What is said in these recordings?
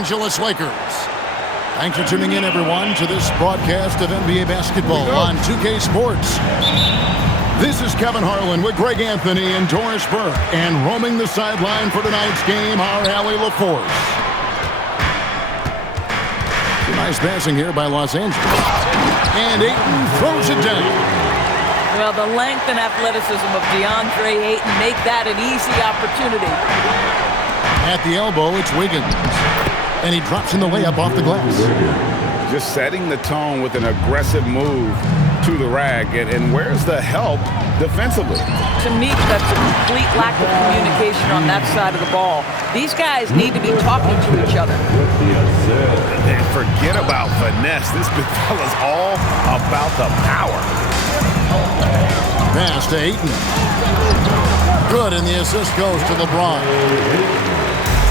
Angeles Lakers. Thanks for tuning in, everyone, to this broadcast of NBA basketball on 2K Sports. This is Kevin Harlan with Greg Anthony and Doris Burke, and roaming the sideline for tonight's game, our Allie LaForce. Nice passing here by Los Angeles. And Ayton throws it down. Well, the length and athleticism of DeAndre Ayton make that an easy opportunity. At the elbow, it's Wiggins. And he drops in the layup off the glass. Just setting the tone with an aggressive move to the rack. And where's the help defensively? To me, that's a complete lack of communication on that side of the ball. These guys need to be talking to each other. And forget about finesse. This big fella's all about the power. Pass to Ayton. Good, and the assist goes to LeBron.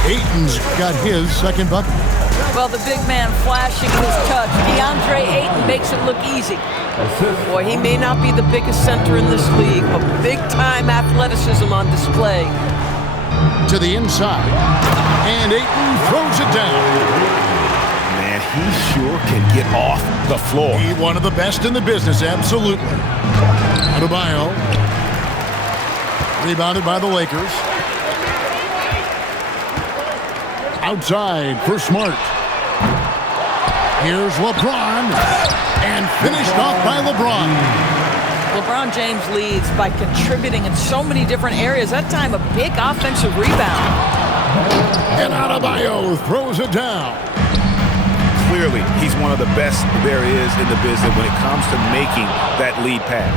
Ayton's got his second bucket. Well, the big man flashing his touch. DeAndre Ayton makes it look easy. Boy, he may not be the biggest center in this league, but big-time athleticism on display. To the inside. And Ayton throws it down. Man, he sure can get off the floor. He's one of the best in the business, absolutely. Adebayo. Rebounded by the Lakers. Outside for Smart. Here's LeBron. And finished off by LeBron. LeBron James leads by contributing in so many different areas. That time, a big offensive rebound. And Adebayo throws it down. Clearly, he's one of the best there is in the business when it comes to making that lead pass.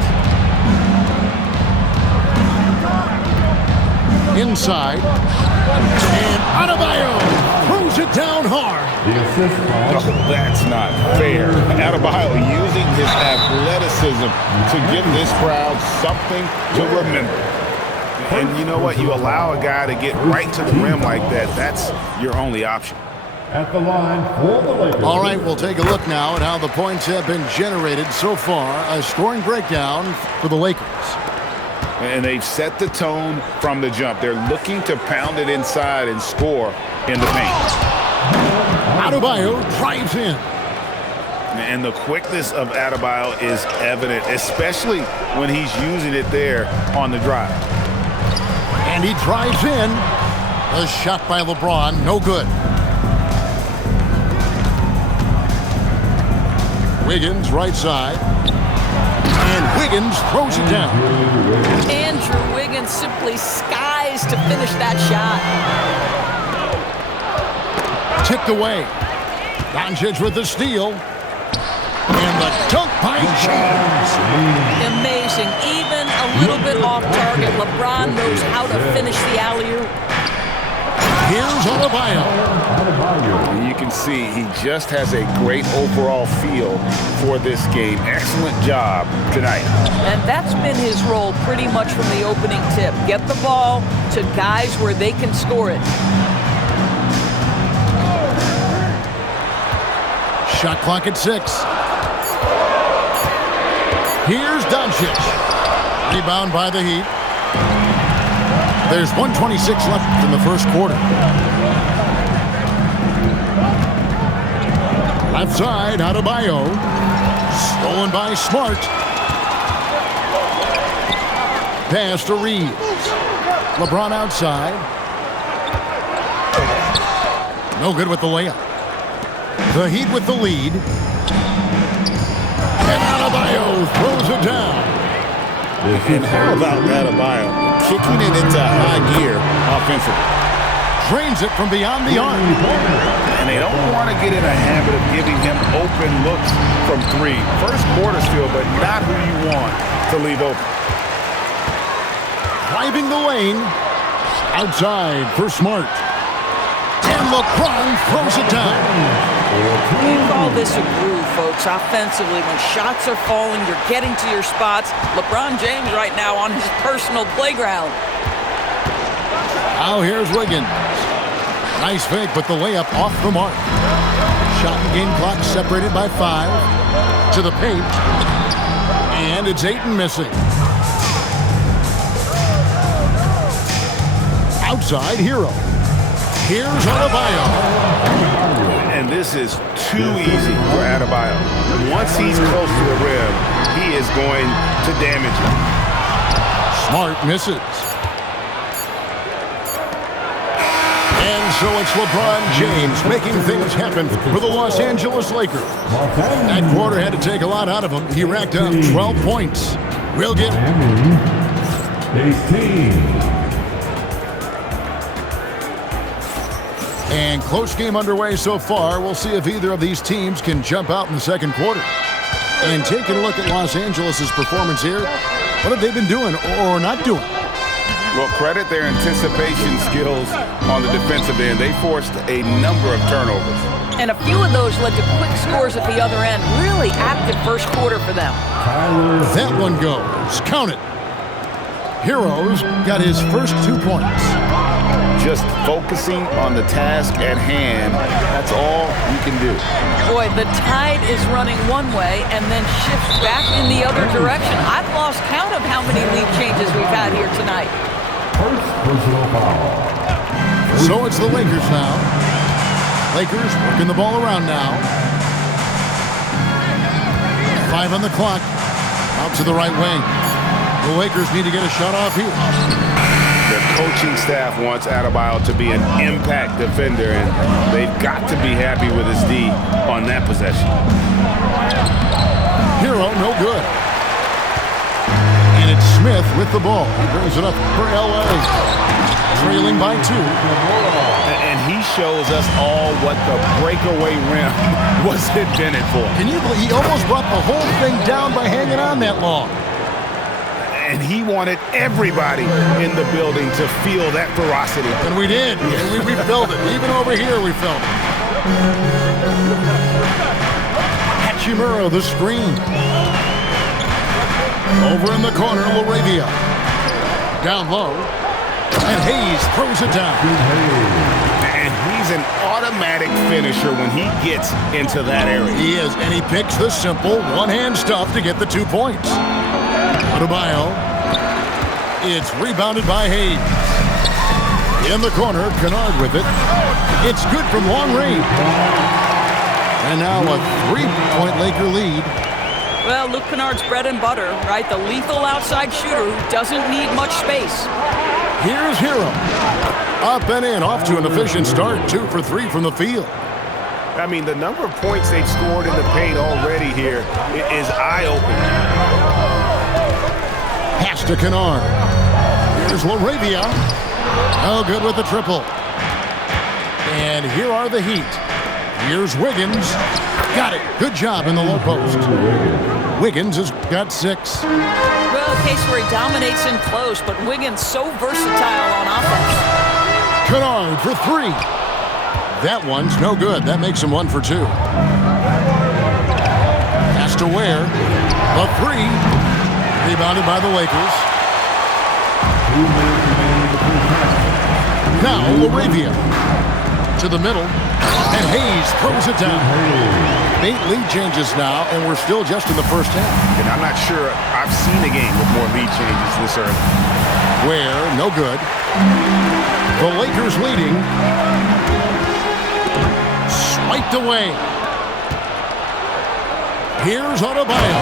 Inside. And Adebayo throws it down hard. Oh, that's not fair. Adebayo using his athleticism to give this crowd something to remember. And you know what? You allow a guy to get right to the rim like that, that's your only option. At the line for the Lakers. All right, we'll take a look now at how the points have been generated so far. A scoring breakdown for the Lakers. And they've set the tone from the jump. They're looking to pound it inside and score in the paint. Adebayo drives in. And the quickness of Adebayo is evident, especially when he's using it there on the drive. And he drives in. A shot by LeBron, no good. Wiggins, right side. And Wiggins throws it down. Andrew Wiggins simply skies to finish that shot. Tipped away. Doncic with the steal. And the dunk by James. Amazing. Even a little bit off target. LeBron knows how to finish the alley-oop. Here's Adebayo. You can see he just has a great overall feel for this game. Excellent job tonight. And that's been his role pretty much from the opening tip. Get the ball to guys where they can score it. Shot clock at 6. Here's Doncic. Rebound by the Heat. There's 1:26 left in the first quarter. Left side, Adebayo. Stolen by Smart. Pass to Reeves. LeBron outside. No good with the layup. The Heat with the lead. And Adebayo throws it down. And how about Adebayo kicking it into high gear offensively? Drains it from beyond the arc. And they don't want to get in a habit of giving him open looks from three. First quarter still, but not who you want to leave open. Driving the lane. Outside for Smart. And LeBron throws it down. We call this a groove, folks. Offensively, when shots are falling, you're getting to your spots. LeBron James right now on his personal playground. Now here's Wiggins. Nice fake, but the layup off the mark. Shot and game clock separated by 5. To the paint. And it's Ayton missing. Outside, Hero. Here's Adebayo. This is too easy for Adebayo. Once he's close to the rim, he is going to damage him. Smart misses. And so it's LeBron James making things happen for the Los Angeles Lakers. That quarter had to take a lot out of him. He racked up 12 points. We'll get 18. And close game underway so far. We'll see if either of these teams can jump out in the second quarter. And taking a look at Los Angeles' performance here, what have they been doing or not doing? Well, credit their anticipation skills on the defensive end. They forced a number of turnovers. And a few of those led to quick scores at the other end. Really active first quarter for them. That one goes. Count it. Heroes got his first 2 points. Just focusing on the task at hand, that's all you can do. Boy, the tide is running one way and then shifts back in the other direction. I've lost count of how many lead changes we've had here tonight. First personal foul. So it's the Lakers now. Lakers working the ball around now. 5 on the clock. Out to the right wing. The Lakers need to get a shot off here. The coaching staff wants Adebayo to be an impact defender, and they've got to be happy with his D on that possession. Hero, no good. And it's Smith with the ball. He brings it up for L.A. Trailing by 2. And he shows us all what the breakaway rim was invented for. Can you believe he almost brought the whole thing down by hanging on that long? And he wanted everybody in the building to feel that ferocity. And we did. And we felt it. Even over here, we felt it. Hachimura, the screen. Over in the corner, LaRavia. Down low. And Hayes throws it down. And he's an automatic finisher when he gets into that area. He is, and he picks the simple one-hand stuff to get the 2 points. Adebayo. It's rebounded by Hayes. In the corner, Kennard with it. It's good from long range. And now a 3-point Laker lead. Well, Luke Kennard's bread and butter, right? The lethal outside shooter who doesn't need much space. Here's Hero. Up and in, off to an efficient start. 2 for 3 from the field. I mean, the number of points they've scored in the paint already here is eye-opening. Pass to Kennard. Here's LaRavia. No good with the triple. And here are the Heat. Here's Wiggins. Got it. Good job in the low post. Wiggins has got 6. Well, a case where he dominates in close, but Wiggins so versatile on offense. Kennard for 3. That one's no good. That makes him 1 for 2. Pass to Ware. The 3. Rebounded by the Lakers. Now LaRavia to the middle, and Hayes throws it down. 8 lead changes now, and we're still just in the first half. And I'm not sure I've seen a game with more lead changes this early. Ware, no good. The Lakers leading. Swiped away. Here's Adebayo.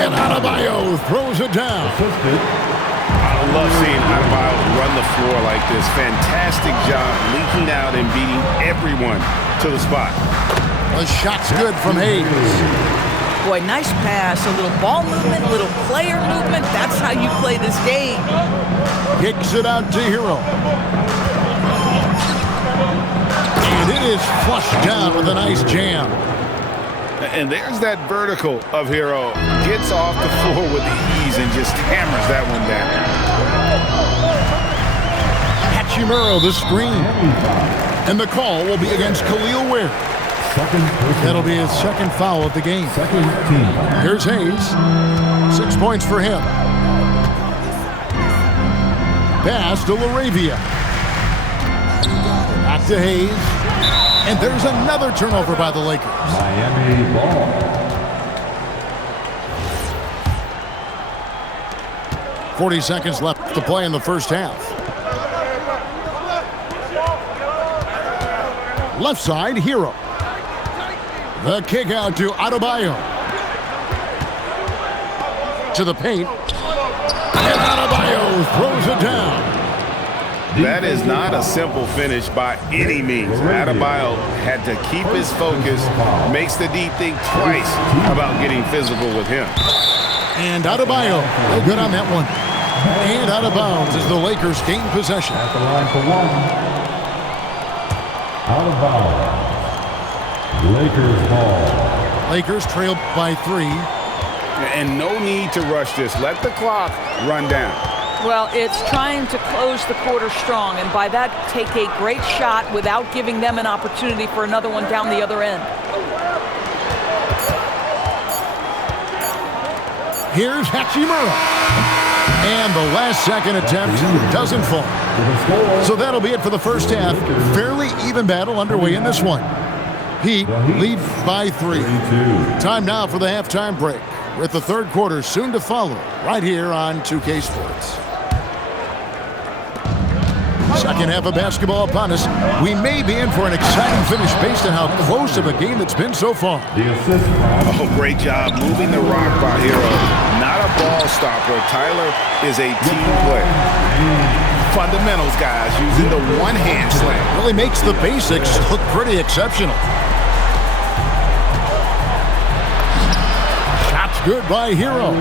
And Adebayo throws it down. I love seeing Adebayo run the floor like this. Fantastic job leaking out and beating everyone to the spot. The shot's good from Hayes. Boy, nice pass. A little ball movement, a little player movement. That's how you play this game. Kicks it out to Hero. And it is flushed down with a nice jam. And there's that vertical of Hero. Gets off the floor with ease and just hammers that one down. Hachimura, the screen. And the call will be against Khalil Ware. That'll be his second foul of the game. Here's Hayes. 6 points for him. Pass to LaRavia. Back to Hayes. And there's another turnover by the Lakers. Miami ball. .40 seconds left to play in the first half. Left side, Hero. The kick out to Adebayo. To the paint. And Adebayo throws it down. That is not a simple finish by any means. Adebayo had to keep his focus, makes the D think twice about getting physical with him. And Adebayo, no good on that one. And out of bounds as the Lakers gain possession. At the line for one. Out of bounds. Lakers ball. Lakers trail by 3. And no need to rush this. Let the clock run down. Well, it's trying to close the quarter strong, and by that, take a great shot without giving them an opportunity for another one down the other end. Here's Hachimura. And the last second attempt doesn't fall. So that'll be it for the first half. Fairly even battle underway in this one. Heat lead by 3. Time now for the halftime break, with the third quarter soon to follow, right here on 2K Sports. Second half of basketball upon us. We may be in for an exciting finish based on how close of a game it's been so far. Oh, great job moving the rock by Hero. Not a ball stopper. Tyler is a team player. Fundamentals, guys, using the one-hand slam. Really makes the basics look pretty exceptional. Shots good by Hero.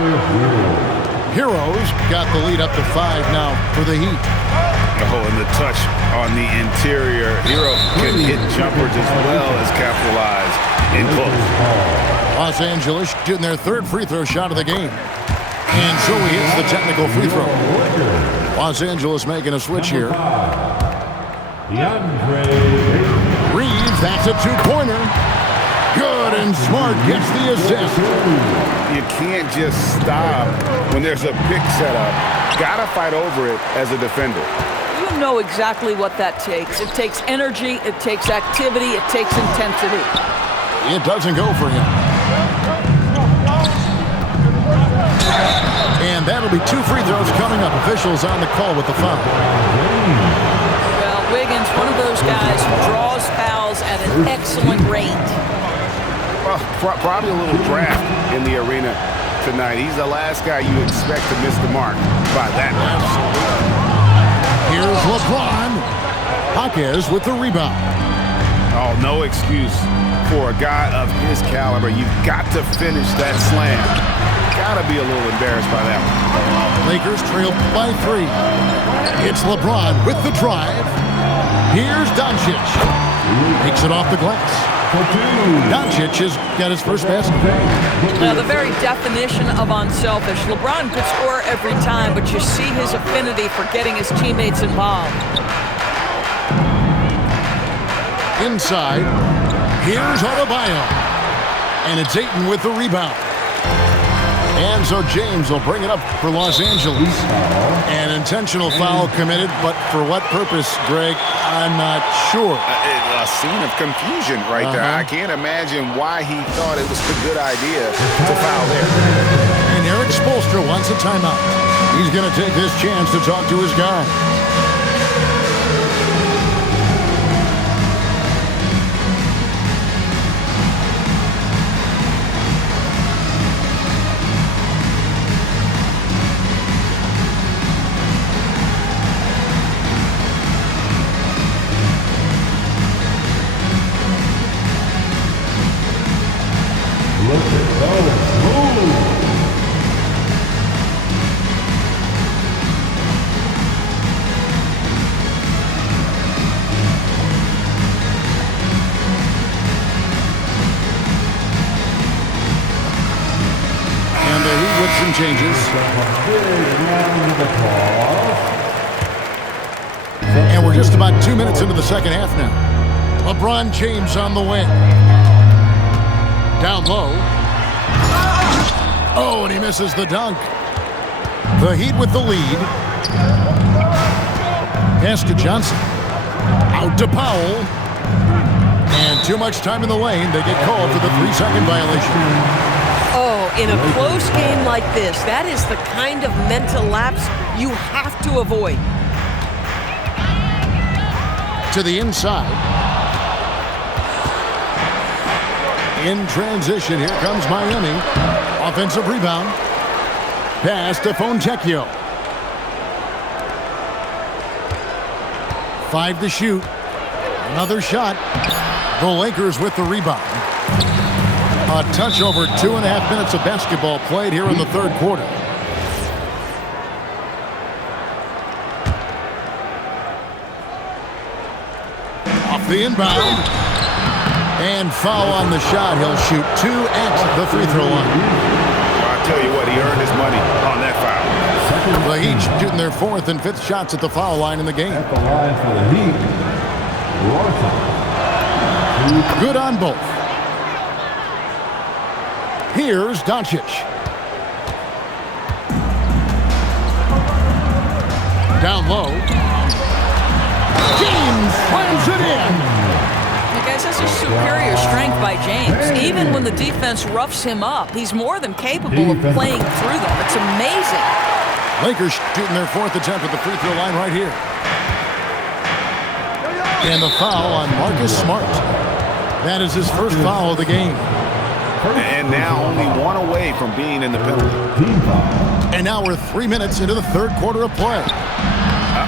Hero's got the lead up to 5 now for the Heat. Oh, and the touch on the interior. Hero can hit jumpers as well as capitalize in close. Los Angeles shooting their third free throw shot of the game. And so he hits the technical free throw. Los Angeles making a switch here. Reeves, that's a 2-pointer. Good, and Smart gets the assist. You can't just stop when there's a pick set up. Gotta fight over it as a defender. You know exactly what that takes. It takes energy, it takes activity, it takes intensity. It doesn't go for him. And that'll be 2 free throws coming up. Officials on the call with the foul. Well, Wiggins, one of those guys who draws fouls at an excellent rate. Well, probably a little draft in the arena tonight. He's the last guy you expect to miss the mark by that much. Here's LeBron. Jaquez with the rebound. Oh, no excuse for a guy of his caliber. You've got to finish that slam. Gotta be a little embarrassed by that one. Lakers trail by 3. It's LeBron with the drive. Here's Doncic. Takes it off the glass. Doncic has got his first basket. Now, the very definition of unselfish. LeBron could score every time, but you see his affinity for getting his teammates involved. Inside, here's Adebayo. And it's Ayton with the rebound. And so James will bring it up for Los Angeles. An intentional foul committed, but for what purpose, Greg, I'm not sure. A scene of confusion right there. I can't imagine why he thought it was a good idea to foul there. And Eric Spoelstra wants a timeout. He's going to take this chance to talk to his guy. Some changes. And we're just about 2 minutes into the second half now. LeBron James on the wing. Down low. Oh, and he misses the dunk. The Heat with the lead. Pass to Johnson. Out to Powell. And too much time in the lane. They get called for the 3-second violation. Oh, in a close game like this, that is the kind of mental lapse you have to avoid. To the inside. In transition, here comes Miami. Offensive rebound. Pass to Fontecchio. 5 to shoot. Another shot. The Lakers with the rebound. A touch over 2.5 minutes of basketball played here in the third quarter. Off the inbound. And foul on the shot. He'll shoot 2 at the free throw line. I tell you what, he earned his money on that foul. The Heat shooting their 4th and 5th shots at the foul line in the game. At the line for the Heat, Larson. Good on both. Here's Doncic. Down low. James slams it in. Guys, that's a superior strength by James. Even when the defense roughs him up, he's more than capable of playing through them. It's amazing. Lakers shooting their 4th attempt at the free throw line right here. And the foul on Marcus Smart. That is his first foul of the game. And now only 1 away from being in the penalty. And now we're 3 minutes into the third quarter of play.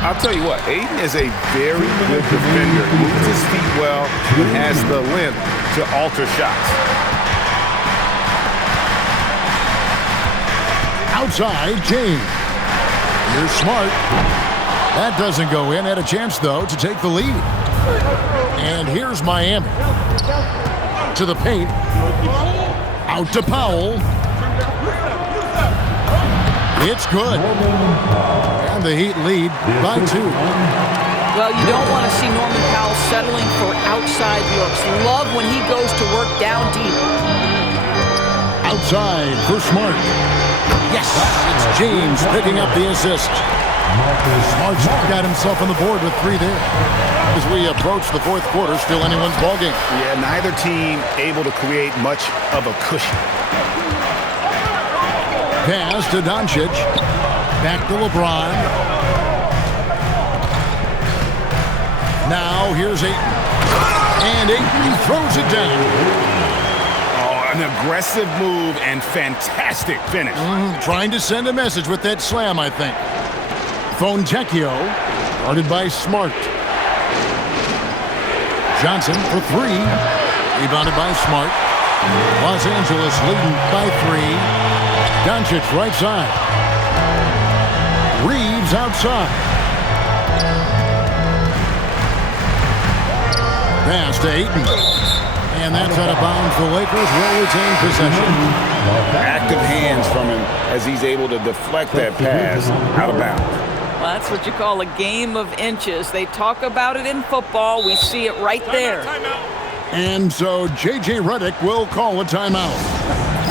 I'll tell you what, Ayton is a very good defender. Moves his feet well and has the length to alter shots. Outside, James. Here's Smart. That doesn't go in. Had a chance, though, to take the lead. And here's Miami. To the paint. Out to Powell. It's good. And the Heat lead by 2. Well, you don't want to see Norman Powell settling for outside looks. Love when he goes to work down deep. Outside for Smart. Yes, it's James picking up the assist. Smart's got himself on the board with 3 there. As we approach the fourth quarter, still anyone's ballgame. Yeah, neither team able to create much of a cushion. Pass to Doncic. Back to LeBron. Now here's Ayton. And Ayton throws it down. Oh, an aggressive move and fantastic finish. Trying to send a message with that slam, I think. Fontecchio, guarded by Smart. Johnson for 3. Rebounded by Smart. Los Angeles leading by 3. Doncic right side. Reeves outside. Pass to Ayton. And that's out of bounds. The Lakers will retain possession. Active hands from him as he's able to deflect that pass out of bounds. Well, that's what you call a game of inches. They talk about it in football. We see it right there. And so J.J. Redick will call a timeout.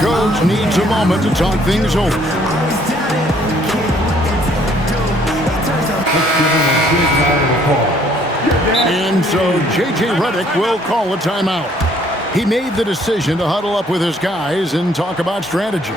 Coach needs a moment to talk things over. And so J.J. Redick will call a timeout. He made the decision to huddle up with his guys and talk about strategy.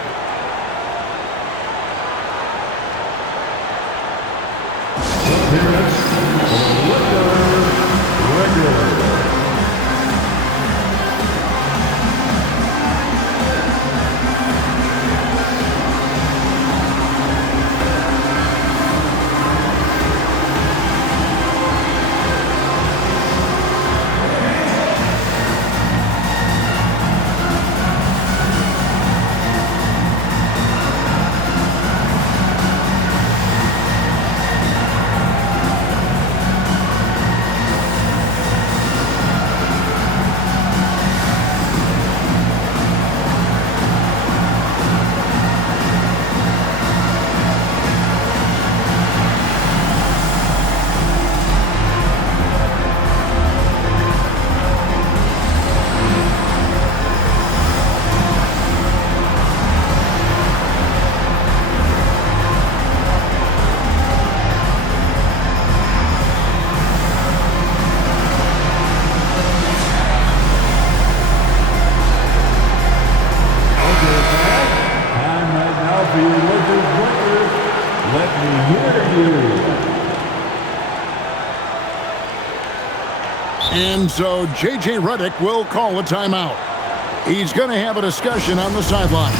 And so J.J. Redick will call a timeout. He's going to have a discussion on the sideline.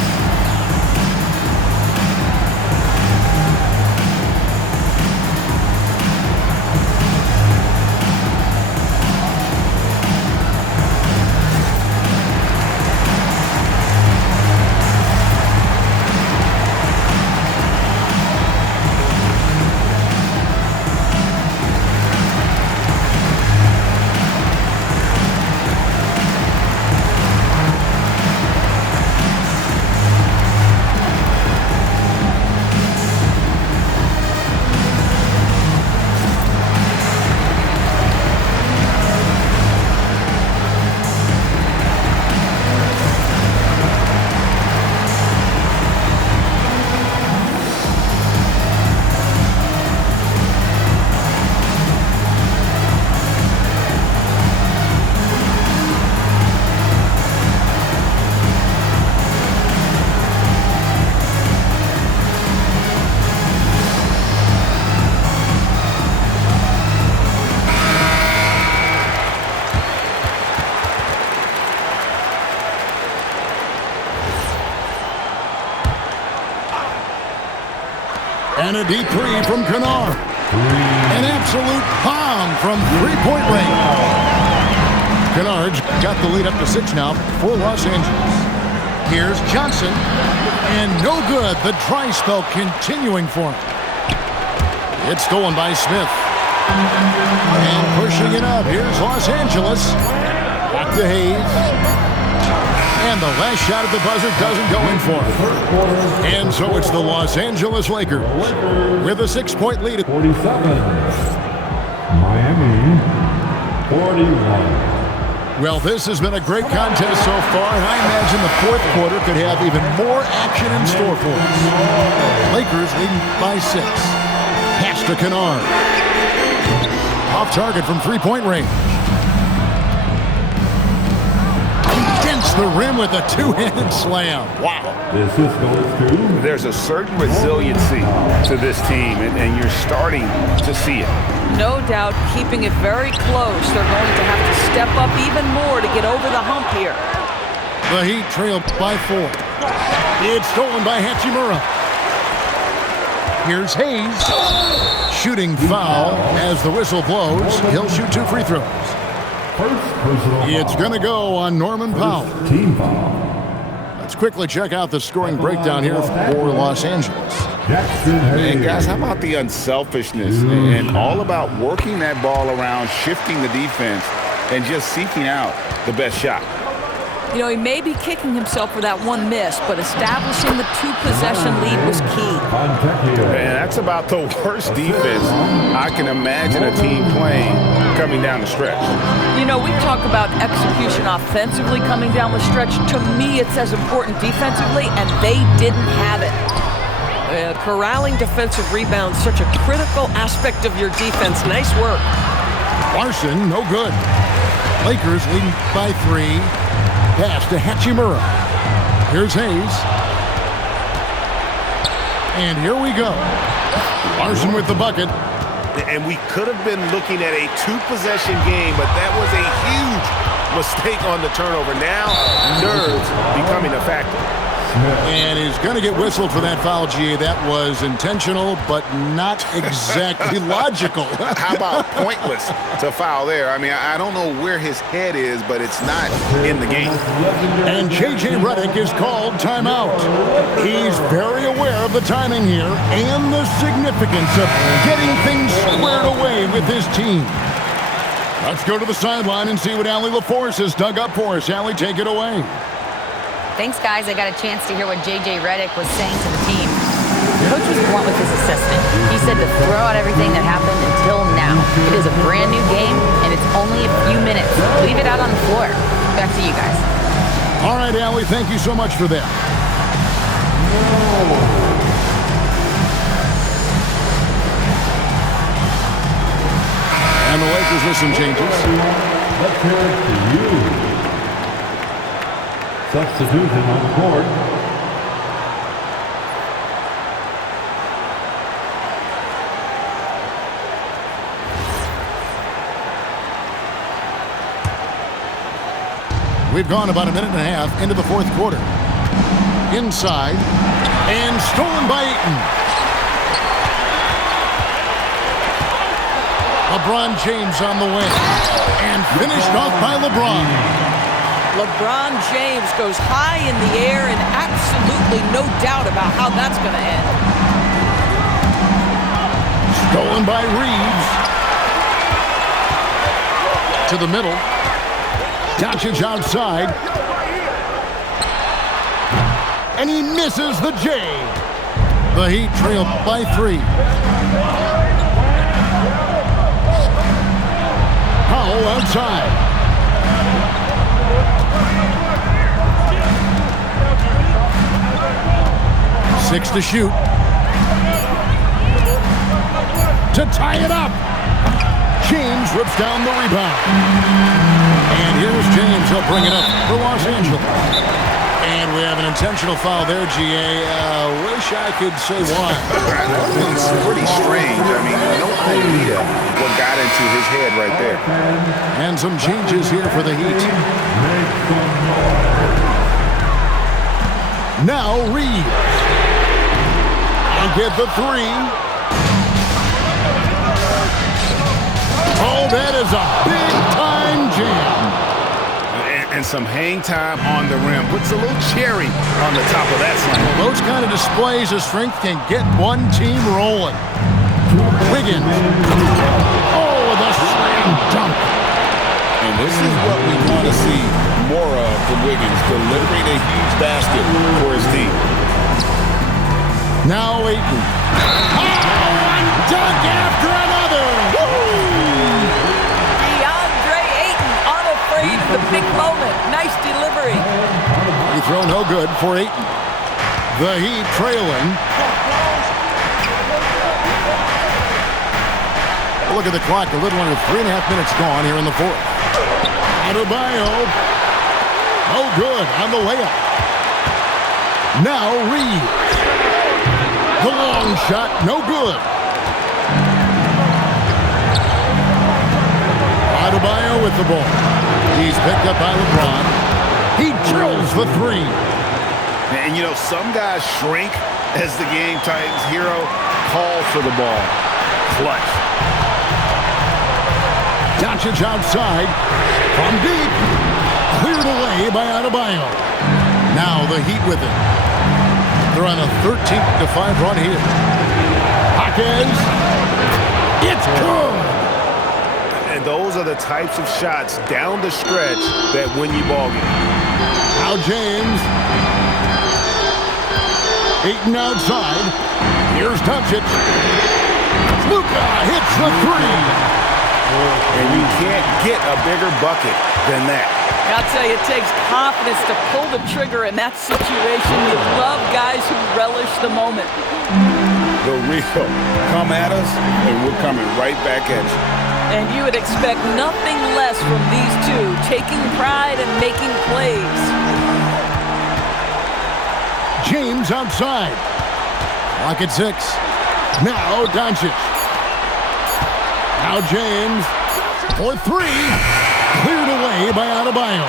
And a deep three from Kennard. An absolute bomb from three-point range. Kennard's got the lead up to 6 now for Los Angeles. Here's Johnson. And no good. The dry spell continuing for him. It's stolen by Smith. And pushing it up. Here's Los Angeles. Back to Hayes. And the last shot at the buzzer doesn't go in for him. And so it's the Los Angeles Lakers with a 6-point lead. 47. Miami, 41. Well, this has been a great contest so far, and I imagine the fourth quarter could have even more action in store for us. Lakers leading by 6. Pass to Kennard. Off target from three-point range. The rim with a two-handed slam. Wow. This is goes to. There's a certain resiliency to this team, and you're starting to see it. No doubt, keeping it very close. They're going to have to step up even more to get over the hump here. The Heat trail by 4. It's stolen by Hachimura. Here's Hayes. Shooting foul as the whistle blows. He'll shoot 2 free throws. It's going to go on Norman Powell. Team foul. Let's quickly check out the scoring breakdown here for Los Angeles. And guys, how about the unselfishness and all about working that ball around, shifting the defense, and just seeking out the best shot? You know, he may be kicking himself for that one miss, but establishing the 2-possession lead was key. And that's about the worst defense I can imagine a team playing coming down the stretch. You know, we talk about execution offensively coming down the stretch. To me, it's as important defensively, and they didn't have it. Corralling defensive rebounds, such a critical aspect of your defense. Nice work. Larson, no good. Lakers leading by 3. Pass to Hachimura. Here's Hayes. And here we go. Larson with the bucket. And we could have been looking at a 2-possession game, but that was a huge mistake on the turnover. Now, nerves becoming a factor. And he's going to get whistled for that foul, G. That was intentional, but not exactly logical. How about pointless to foul there? I mean, I don't know where his head is, but it's not in the game. And J.J. Redick is called timeout. He's very aware of the timing here and the significance of getting things squared away with his team. Let's go to the sideline and see what Allie LaForce has dug up for us. Allie, take it away. Thanks, guys. I got a chance to hear what J.J. Redick was saying to the team. Coach was blunt with his assessment. He said to throw out everything that happened until now. It is a brand new game, and it's only a few minutes. Leave it out on the floor. Back to you guys. All right, Allie, thank you so much for that. And the Lakers with some changes. Let's hear it to you. Substitution on the court. We've gone about a minute and a half into the fourth quarter. Inside, and stolen by Ayton. LeBron James on the wing, and finished off by LeBron. LeBron James goes high in the air, and absolutely no doubt about how that's going to end. Stolen by Reeves. To the middle. Doncic outside. And he misses the J. The Heat trail by 3. Powell outside. Six to shoot. To tie it up. James rips down the rebound. And here's James. He'll bring it up for Los Angeles. And we have an intentional foul there, GA. Wish I could say why. It's pretty strange. I mean, no idea what got into his head right there. And some changes here for the Heat. Now Reeves. And get the 3. Oh, that is a big-time jam. And some hang time on the rim. Puts a little cherry on the top of that slam. Well, those kind of displays of strength can get one team rolling. Wiggins. Oh, the slam dunk. And this is what we want to see more of from Wiggins, delivering a huge basket for his team. Now Ayton. Oh, one dunk after another. DeAndre Ayton unafraid of the big moment. Nice delivery. He throw no good for Ayton. The Heat trailing. Look at the clock. A little under 3.5 minutes gone here in the fourth. Adebayo. Oh, good on the layup. Now Reeves. The long shot, no good. Adebayo with the ball. He's picked up by LeBron. He drills the 3. And, you know, some guys shrink as the game tightens. Hero calls for the ball. Clutch. Doncic outside. From deep. Cleared away by Adebayo. Now the Heat with it. They're on a 13-5 run here. Hawkins. It's good. And those are the types of shots down the stretch that win you ball game. Now James. Ayton outside. Here's Doncic. Luka hits the 3. And you can't get a bigger bucket than that. I'll tell you, it takes confidence to pull the trigger in that situation. You love guys who relish the moment. The real come at us, and we're coming right back at you. And you would expect nothing less from these two, taking pride and making plays. James outside. Clock at 6. Now Doncic. Now James for 3. Cleared away by Adebayo.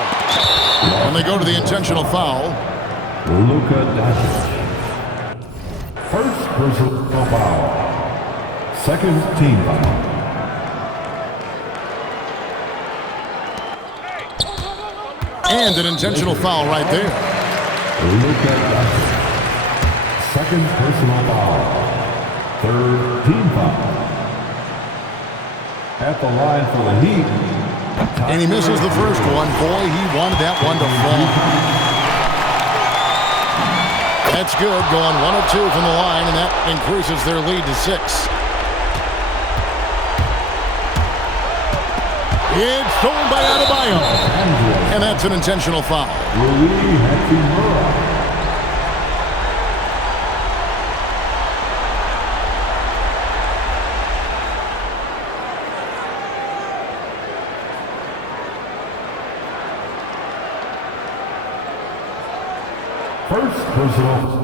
And they go to the intentional foul. Luka Doncic. First personal foul. Second team foul. And an intentional foul right there. Luka Doncic. Second personal foul. Third team foul. At the line for the Heat. And he misses the first one. Boy, he wanted that one to fall. That's good. Going 1 of 2 from the line, and that increases their lead to 6. It's stolen by Adebayo. And that's an intentional foul. Rui Hachimura. First personal